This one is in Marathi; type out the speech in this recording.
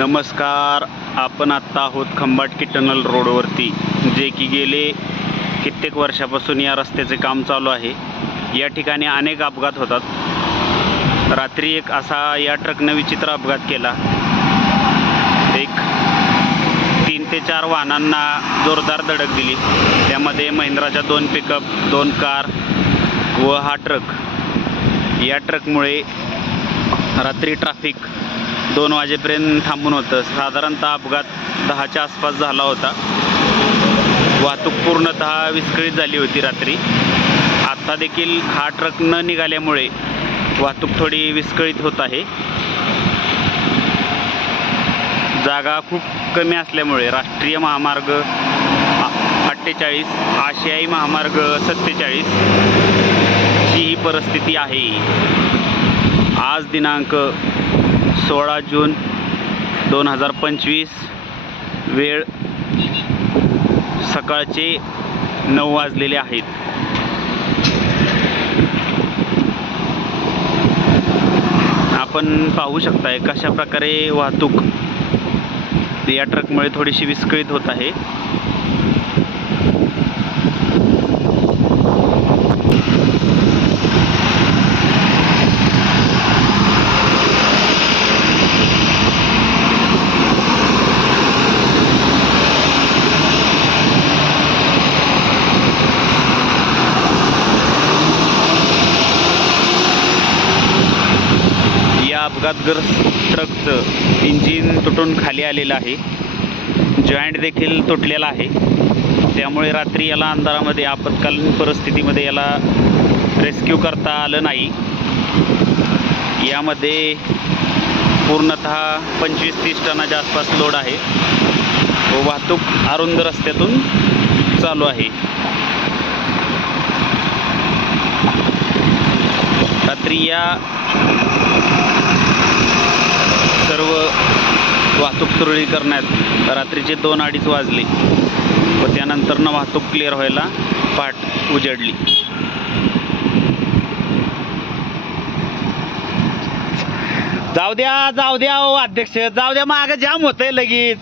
नमस्कार आपण आत्ता आहोत खंबाट किटनल रोडवरती जे की गेले कित्येक वर्षापासून या रस्त्याचे काम चालू आहे. या ठिकाणी अनेक अपघात होतात. रात्री एक असा या ट्रकनं विचित्र अपघात केला. एक तीन ते चार वाहनांना जोरदार धडक दिली. त्यामध्ये महिंद्राच्या दोन पिकअप दोन कार व हा ट्रक. या ट्रकमुळे रात्री ट्रॅफिक दोन वाजेपर्यंत थांबून होतं. साधारणतः अपघात दहाच्या आसपास झाला होता. वाहतूक पूर्णतः विस्कळीत झाली होती रात्री. आत्ता देखील हा ट्रक न निघाल्यामुळे वाहतूक थोडी विस्कळीत होत आहे. जागा खूप कमी असल्यामुळे राष्ट्रीय महामार्ग अठ्ठेचाळीस आशियाई महामार्ग सत्तेचाळीस ची ही परिस्थिती आहे. आज दिनांक सोळा जून दोन हजार पंचवीस वेळ सकाळचे नऊ वाजलेले आहेत. आपण पाहू शकताय कशा प्रकारे वाहतूक या ट्रकमुळे थोडीशी विस्कळीत होत आहे. अपघातग्रस्त ट्रकचं इंजिन तुटून खाली आलेलं आहे. जॉईंट देखील तुटलेला आहे. त्यामुळे रात्री याला अंधारामध्ये आपत्कालीन परिस्थितीमध्ये याला रेस्क्यू करता आलं नाही. यामध्ये पूर्णतः पंचवीस तीस टनाच्या आसपास लोड आहे. व वाहतूक अरुंद रस्त्यातून चालू आहे. रात्री या सर्व वाहतूक सुरळीत करण्यात रात्रीचे दोन अडीच वाजले व त्यानंतरनं वाहतूक क्लिअर व्हायला पाठ उजडली. जाऊ द्या जाऊ द्या हो अध्यक्ष जाऊ द्या मागं जाम होतंय लगेच.